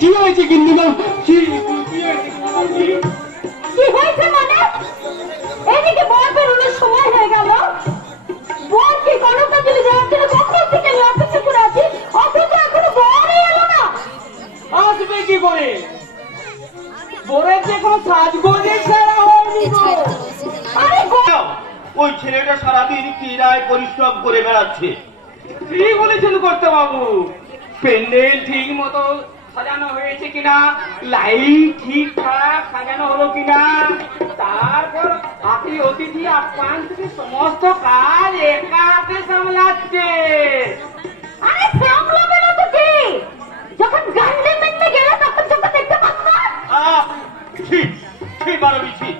কি- হয়েছে কিন্তু কি কি হয়েছে মানে? এদিকে বর বেরোনোর সময় হয়ে গেল। বর কি গণতান্ত্রিক যাওয়ার জন্য কখন থেকে আমি অপেক্ষা করে আছি, অথচ এখনও বরই এলো না। আসবে কি করে বোরের যে কোনো সাজগোজে সেরা হয়নি গো। আরে ওই ছেলেটা সারাদিন কি রায় পরিশ্রম করে বেড়াচ্ছে ঠিক বলেছেন করতে বাবু প্যান্ডেল ঠিক মতো সাজানো হয়েছে কিনা লাইট ঠিকঠাক সাজানো হলো কিনা তারপর আপনি অতিথি আপ্যায়ন থেকে সমস্ত কাজ একাতে হাতে সামলাচ্ছে আরে সামলাবে না তো কি? যখন গেলে তখন দেখতে পাচ্ছ না? ঠিক ঠিক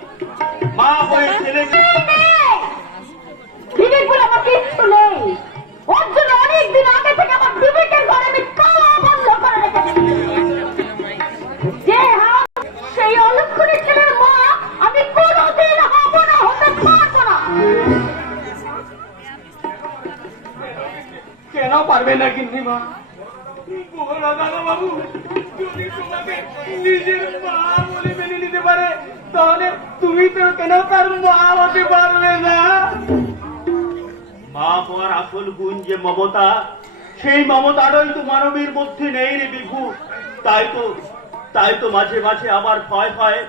পারবে না মা। সেই মমতাটাই তো মানবীর মধ্যে নেই রে বিভু। তাই তো তাই তো মাঝে মাঝে আমার ভয় হয়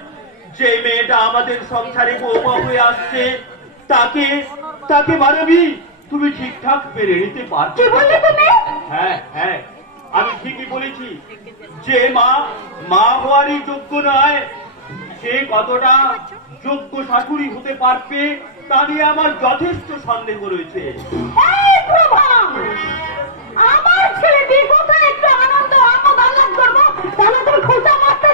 যে মেয়েটা আমাদের সংসারে বৌমা হয়ে আসছে। তাকে তাকে মানবী তুমি ঠিকঠাক মেনে নিতে পারছ। হ্যাঁ হ্যাঁ আমি ঠিকই বলেছি। যে মা মা হওয়ারই যোগ্য নয় সে কতটা যোগ্য শাশুড়ি হতে পারবে তা নিয়ে আমার যথেষ্ট সন্দেহ রয়েছে। আমার ছেলে একটু আনন্দ করব তাহলে তুমি খোঁজা মারতে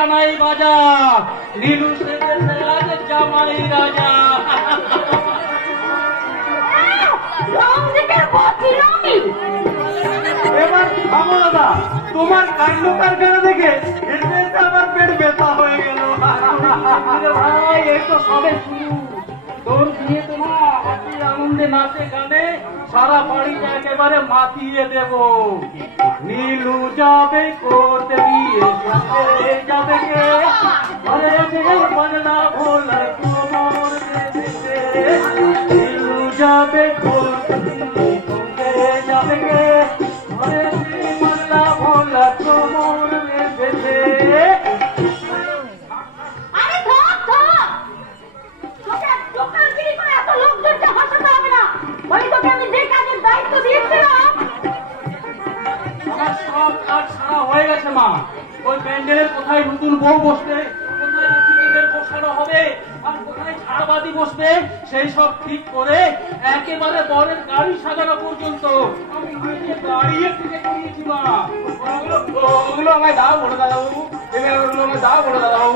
দে সানাই বাজা নীলু জামাই রাজা। এবার থামো দাদা তোমার কাণ্ড কারখানা দেখে আমার পেট ব্যথা হয়ে গেল। ভাই এই তো সবে শুরু। তোর বিয়ে তো না হাসি আনন্দে নাচে গানে সারা বাড়িটা একেবারে মাতিয়ে দেব। নীলু যাবে করতে সঙ্গে যাবে কে? ঘরে আছে না ভোলা ওই কোথায় নতুন বউ বসবে? অতিথিদের বসানো হবে? আর কোথায় ঝাড়বাতি বসবে? সেই সব ঠিক করে একেবারে বরের গাড়ি সাজানো পর্যন্ত ওগুলো দাও দাও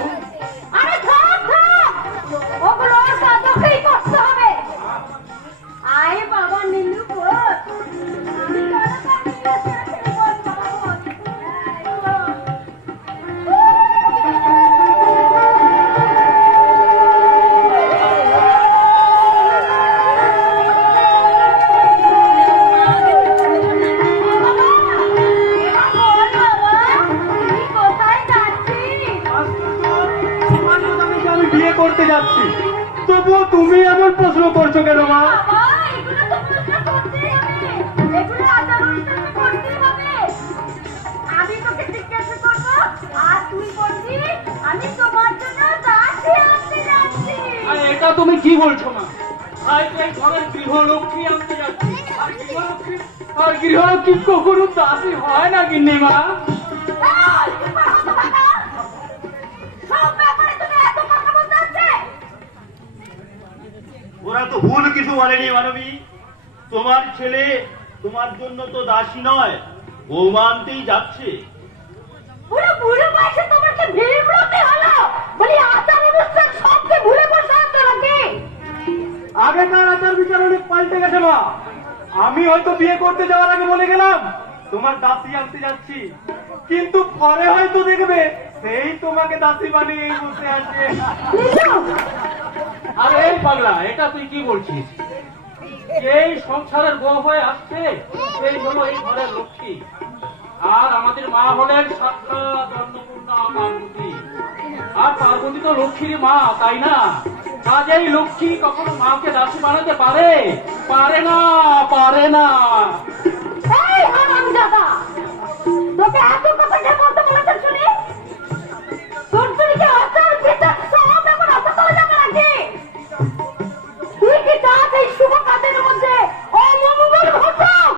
করতে যাচ্ছি। তবুও তুমি এমন প্রশ্ন করছ কেন মা? এটা তুমি কি বলছো মা? আজ ঘরের গৃহলক্ষ্মী আনতে যাচ্ছি। আর গৃহলক্ষ্মী? কখনো দাসী হয় না গিন্নি মা ওরা তো ভুল কিছু বলেনি মানবী। তোমার ছেলে তোমার জন্য তো দাসী নয় বৌমা আনতেই যাচ্ছে। পুরো বুড়ো বয়সে তোমার কি হলো। বলি আচার অনুষ্ঠান সবকে ভুলে বসে আছে নাকি? আগেকার আচার বিচার অনেক পাল্টে গেছে মা। আমি হয়তো বিয়ে করতে যাওয়ার আগে বলে গেলাম তোমার দাসী আনতে যাচ্ছি। কিন্তু পরে হয়তো দেখবে সেই তোমাকে দাসী বানিয়ে বসে আছে। আরে এই পাগলা, এটা তুই কি বলছিস? এই সংসারের বউ হয়ে আসছে এই হলো এই ঘরের লক্ষ্মী। আর আমাদের মা হলেন আর পার্বতী তো লক্ষ্মীর মা, তাই না? কাজেই লক্ষ্মী কখনো মাকে দাসী বানাতে পারে? পারে না পারে না। তোকে এত